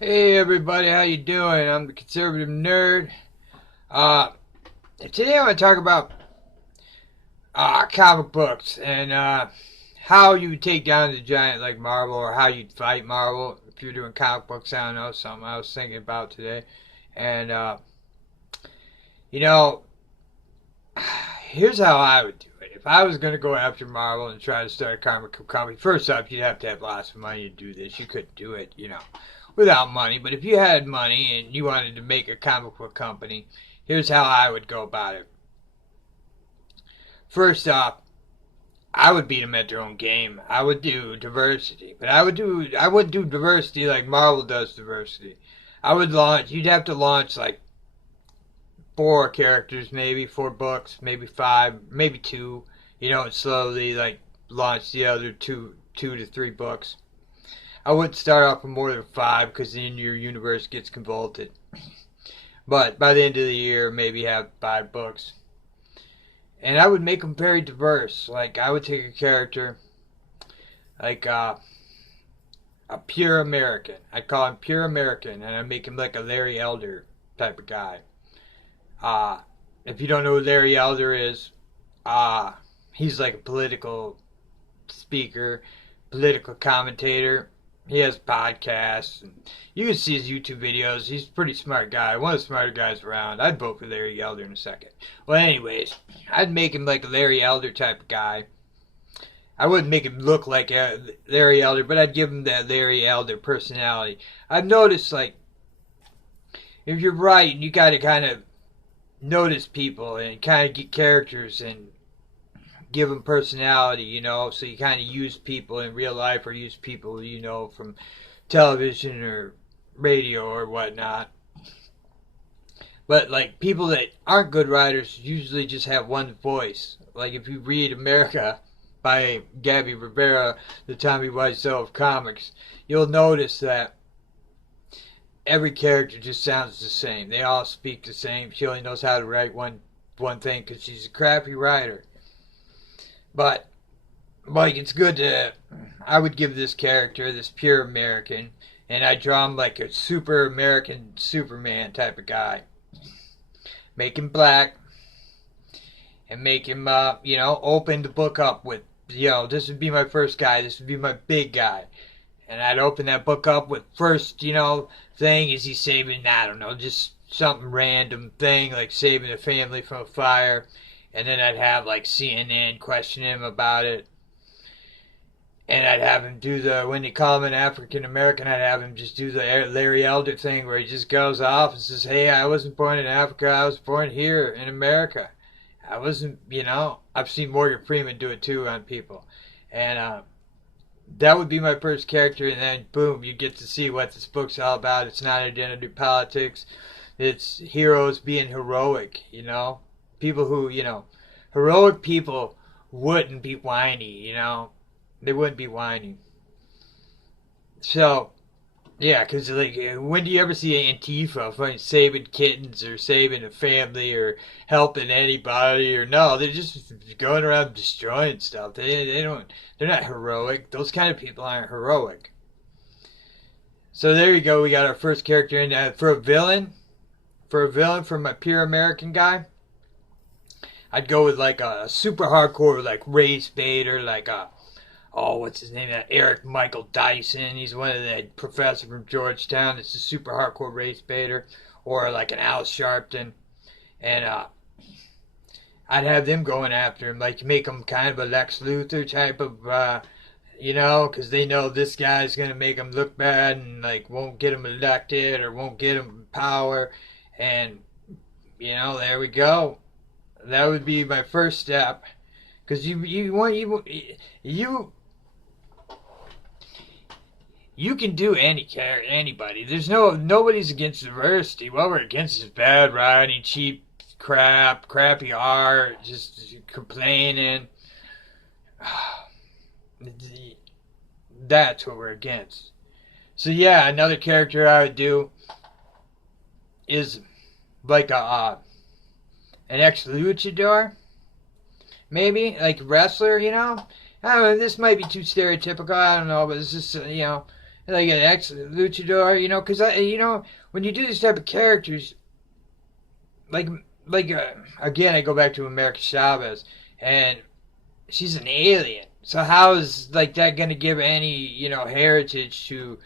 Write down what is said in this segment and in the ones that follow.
Hey everybody, how you doing? I'm the conservative nerd. Uh, Today I want to talk about comic books and how you would take down the giant like Marvel, or how you'd fight Marvel if you're doing comic books. I don't know, something I was thinking about today. And you know, here's how I would do it. If I was gonna go after Marvel and try to start a comic book company, first off, you'd have to have lots of money to do this. You couldn't do it, without money. But if you had money and you wanted to make a comic book company, here's how I would go about it. First off, I would beat them at their own game. I would do diversity, but I would do diversity like Marvel does diversity. I would launch. You'd have to launch like four characters, maybe four books, maybe five, maybe two. And slowly like launch the other two to three books. I wouldn't start off with more than five because then your universe gets convoluted. But by the end of the year, maybe have five books. And I would make them very diverse. Like, I would take a character like a pure American. I'd call him pure American, and I'd make him like a Larry Elder type of guy. Uh, if you don't know who Larry Elder is, uh, he's like a political speaker, political commentator. He has podcasts. And you can see his YouTube videos. He's a pretty smart guy. One of the smarter guys around. I'd vote for Larry Elder in a second. Well, anyways, I'd make him like a Larry Elder type of guy. I wouldn't make him look like Larry Elder, but I'd give him that Larry Elder personality. I've noticed, like, if you're right, you got to kind of notice people and kind of get characters and give them personality, so you kind of use people in real life or use people, from television or radio or whatnot. But, like, people that aren't good writers usually just have one voice. Like, if you read America by Gabby Rivera, the Tommy Wiseau of comics, you'll notice that every character just sounds the same. They all speak the same. She only knows how to write one thing because she's a crappy writer. But, like, it's good to. I would give this character, this pure American, and I draw him like a super American Superman type of guy. Make him black, and make him, open the book up with, this would be my first guy, this would be my big guy. And I'd open that book up with first, thing is he saving, I don't know, just something random thing, like saving a family from a fire. And then I'd have like CNN question him about it. And I'd have him do when they call him an African American, I'd have him just do the Larry Elder thing where he just goes off and says, hey, I wasn't born in Africa, I was born here in America. I wasn't, I've seen Morgan Freeman do it too on people. And that would be my first character, and then boom, you get to see what this book's all about. It's not identity politics, it's heroes being heroic, People who, heroic people wouldn't be whiny, They wouldn't be whiny. So, yeah, because, like, when do you ever see Antifa saving kittens or saving a family or helping anybody? Or no, they're just going around destroying stuff. They're not heroic. Those kind of people aren't heroic. So there you go. We got our first character in. For a villain, for my pure American guy, I'd go with like a super hardcore, like race baiter, like what's his name? Eric Michael Dyson. He's one of the professor from Georgetown. It's a super hardcore race baiter, or like an Al Sharpton, and I'd have them going after him, like make him kind of a Lex Luthor type of, because they know this guy's gonna make him look bad and like won't get him elected or won't get him power, and there we go. That would be my first step, because you can do anybody. There's nobody's against diversity. What we're against is bad writing, cheap crap, crappy art, just complaining. That's what we're against. So yeah, another character I would do is like an ex-luchador, maybe like wrestler. I don't know. This might be too stereotypical. I don't know, but it's just like an ex-luchador, you know, because you know, when you do this type of characters, like, again, I go back to America Chavez, and she's an alien. So how is like that going to give any, you know, heritage to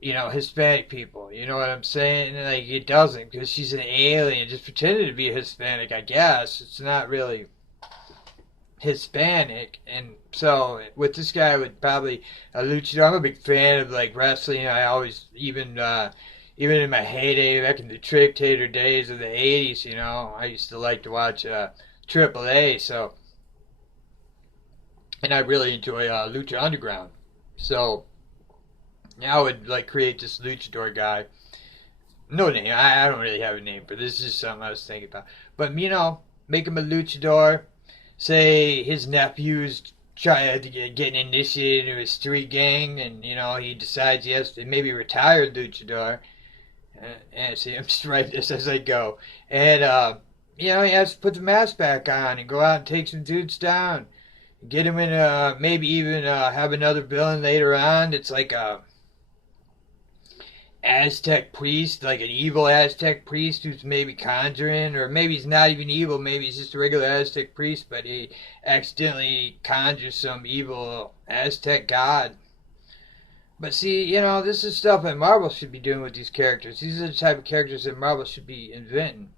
you know, Hispanic people? You know what I'm saying? Like, it doesn't, because she's an alien, just pretending to be Hispanic, I guess. It's not really Hispanic. And so with this guy, I would probably a luchador. I'm a big fan of like wrestling. I always even in my heyday back in the Trick-Tator days of the '80s, you know, I used to like to watch Triple A. So, and I really enjoy Lucha Underground. So yeah, I would like create this luchador guy. No name. I don't really have a name for this. Is just something I was thinking about. But you know, make him a luchador. Say his nephew's trying to get initiated into a street gang, and you know he decides he has to maybe retire luchador. And see, I'm just writing this as I go. And you know he has to put the mask back on and go out and take some dudes down. Get him in. Maybe even have another villain later on. It's like a Aztec priest, like an evil Aztec priest who's maybe conjuring, or maybe he's not even evil, maybe he's just a regular Aztec priest, but he accidentally conjures some evil Aztec god. But see, you know, this is stuff that Marvel should be doing with these characters. These are the type of characters that Marvel should be inventing.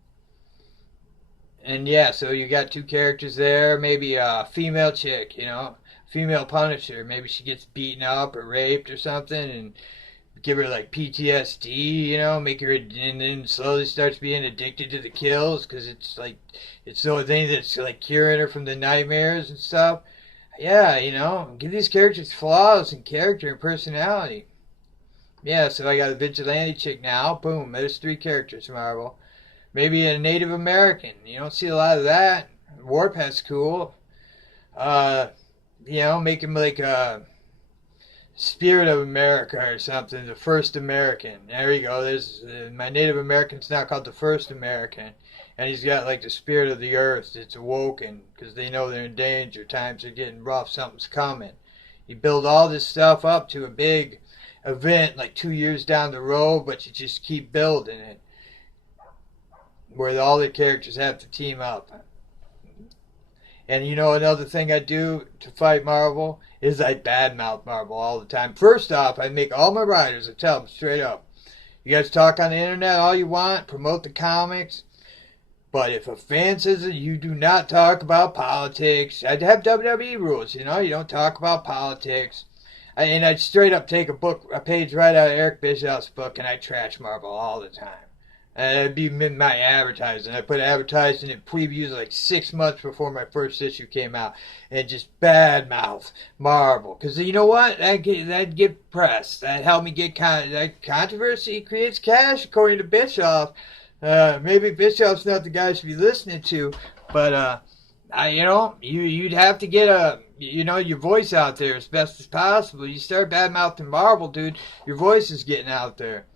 And yeah, so you got two characters there, maybe a female chick, you know, female Punisher. Maybe she gets beaten up or raped or something, and give her like PTSD, you know, make her, and then slowly starts being addicted to the kills because it's like it's the only thing that's like curing her from the nightmares and stuff. Yeah, you know, give these characters flaws in character and personality. Yeah, so I got a vigilante chick now. Boom, there's three characters, Marvel. Maybe a Native American. You don't see a lot of that. Warpath's cool. Uh, you know, make him like a Spirit of America or something, the First American. There you go. There's my Native American's now called the First American, and he's got like the spirit of the earth that's awoken because they know they're in danger. Times are getting rough. Something's coming. You build all this stuff up to a big event like 2 years down the road, but you just keep building it, where all the characters have to team up. And you know another thing I do to fight Marvel is I badmouth Marvel all the time. First off, I make all my writers, I tell them straight up, you guys talk on the internet all you want, promote the comics, but if a fan says that you do not talk about politics, I'd have WWE rules, you know, you don't talk about politics. And I'd straight up take a page right out of Eric Bischoff's book, and I trash Marvel all the time. And it'd be my advertising. I put advertising in previews like 6 months before my first issue came out, and just badmouth Marvel. Because you know what? That'd get press. That'd help me get that controversy creates cash, according to Bischoff. Maybe Bischoff's not the guy I should be listening to, but you know, you'd have to get your voice out there as best as possible. You start badmouthing Marvel, dude, your voice is getting out there.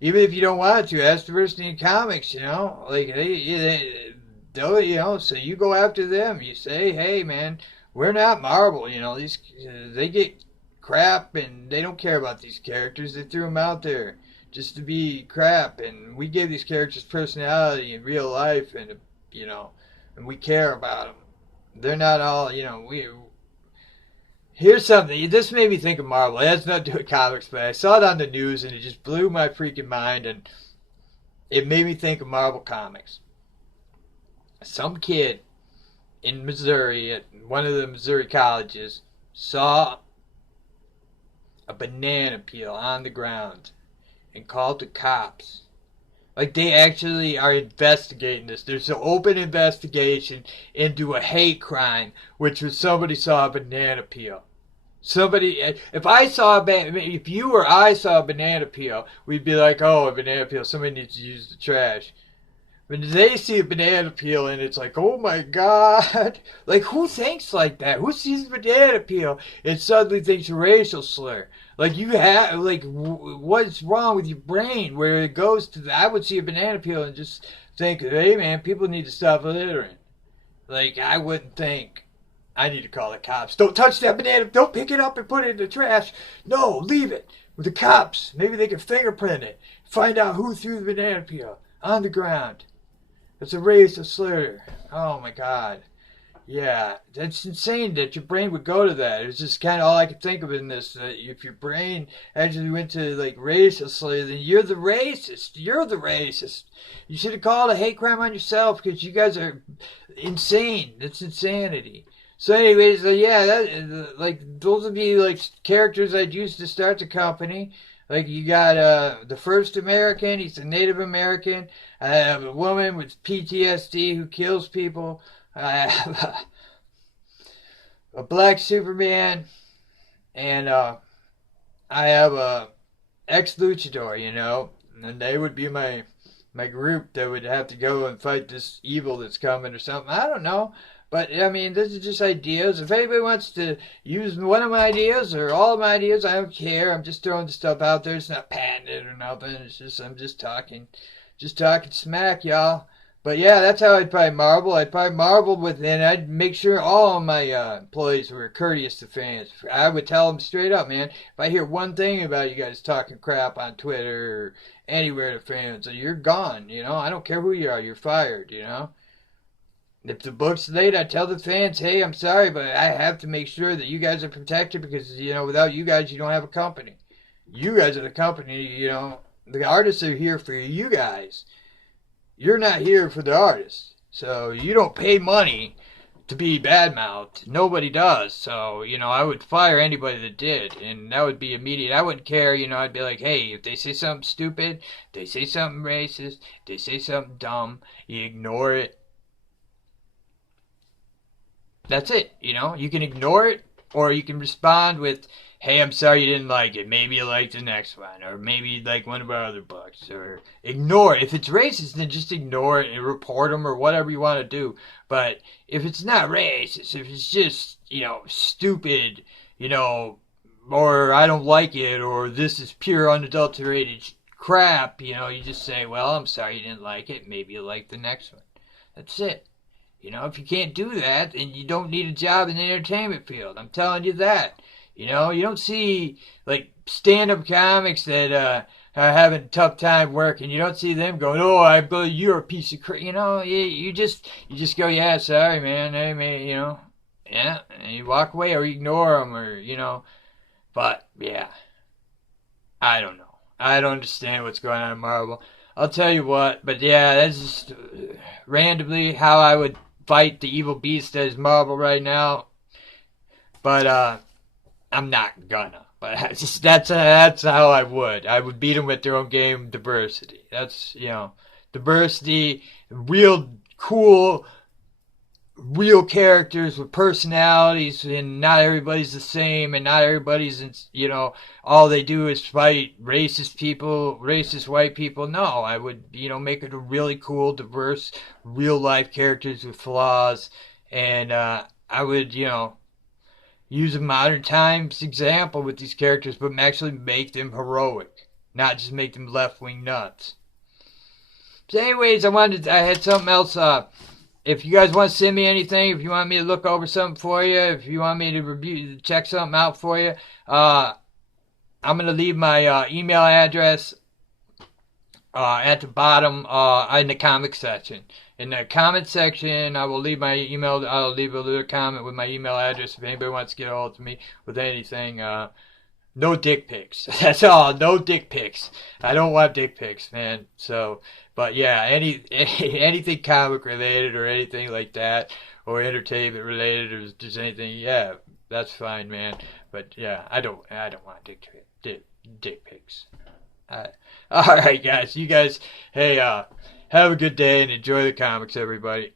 Even if you don't want to, ask diversity in comics, you know, like you know, so you go after them. You say, hey, man, we're not Marvel, you know. These they get crap, and they don't care about these characters. They threw them out there just to be crap, and we give these characters personality in real life, and you know, and we care about them. They're not all, you know, Here's something. This made me think of Marvel. It has nothing to do with comics, but I saw it on the news, and it just blew my freaking mind, and it made me think of Marvel Comics. Some kid in Missouri, at one of the Missouri colleges, saw a banana peel on the ground and called the cops. Like, they actually are investigating this. There's an open investigation into a hate crime, which was somebody saw a banana peel. Somebody, if you or I saw a banana peel, we'd be like, oh, a banana peel, somebody needs to use the trash. When they see a banana peel and it's like, oh my God, like who thinks like that? Who sees a banana peel and suddenly thinks a racial slur? Like you have, like what's wrong with your brain where it goes to I would see a banana peel and just think, hey man, people need to stop littering. Like I wouldn't think. I need to call the cops. Don't touch that banana. Don't pick it up and put it in the trash. No, leave it with the cops. Maybe they can fingerprint it. Find out who threw the banana peel on the ground. It's a racist slur. Oh my God. Yeah, that's insane that your brain would go to that. It's just kind of all I could think of in this. If your brain actually went to like racist, then you're the racist. You're the racist. You should have called a hate crime on yourself because you guys are insane. That's insanity. So, anyways, yeah, like those would be like characters I'd use to start the company. Like you got the first American. He's a Native American. I have a woman with PTSD who kills people. I have a black Superman, and I have a ex-luchador, and they would be my group that would have to go and fight this evil that's coming or something. I don't know. But, I mean, this is just ideas. If anybody wants to use one of my ideas or all of my ideas, I don't care. I'm just throwing stuff out there. It's not patented or nothing. It's just, I'm just talking smack, y'all. But yeah, that's how I'd probably marvel. I'd probably marvel with, and I'd make sure all of my employees were courteous to fans. I would tell them straight up, man. If I hear one thing about you guys talking crap on Twitter or anywhere to fans, you're gone. I don't care who you are. You're fired. If the book's late, I tell the fans, hey, I'm sorry, but I have to make sure that you guys are protected because without you guys, you don't have a company. You guys are the company. The artists are here for you guys. You're not here for the artists. So you don't pay money to be badmouthed. Nobody does. So, I would fire anybody that did. And that would be immediate. I wouldn't care. I'd be like, hey, if they say something stupid, they say something racist, they say something dumb, you ignore it. That's it. You can ignore it or you can respond with, hey, I'm sorry you didn't like it. Maybe you like the next one. Or maybe you like one of our other books. Or ignore it. If it's racist, then just ignore it and report them or whatever you want to do. But if it's not racist, if it's just, stupid, or I don't like it, or this is pure unadulterated crap, you just say, well, I'm sorry you didn't like it. Maybe you like the next one. That's it. If you can't do that, then you don't need a job in the entertainment field. I'm telling you that. You don't see, like, stand-up comics that are having a tough time working. You don't see them going, oh, I believe you're a piece of crap. You just go, yeah, sorry, man. Hey, man, yeah. And you walk away or ignore them or. But, yeah. I don't know. I don't understand what's going on in Marvel. I'll tell you what. But, yeah, that's just randomly how I would fight the evil beast that is Marvel right now. But, I'm not gonna. But that's how I would. I would beat them with their own game diversity. That's, diversity, real cool, real characters with personalities, and not everybody's the same, and not everybody's, all they do is fight racist people, racist white people. No, I would, make it a really cool, diverse, real life characters with flaws, and I would, use a modern times example with these characters, but actually make them heroic, not just make them left-wing nuts. So anyways, I had something else. If you guys want to send me anything, if you want me to look over something for you, if you want me to check something out for you, I'm going to leave my email address at the bottom in the comment section. In the comment section, I will leave my email. I'll leave a little comment with my email address if anybody wants to get a hold of me with anything. No dick pics. That's all. No dick pics. I don't want dick pics, man. So, but yeah, anything comic related or anything like that, or entertainment related, or just anything, yeah, that's fine, man. But yeah, I don't want dick pics. All right, guys. You guys, hey, have a good day and enjoy the comics, everybody.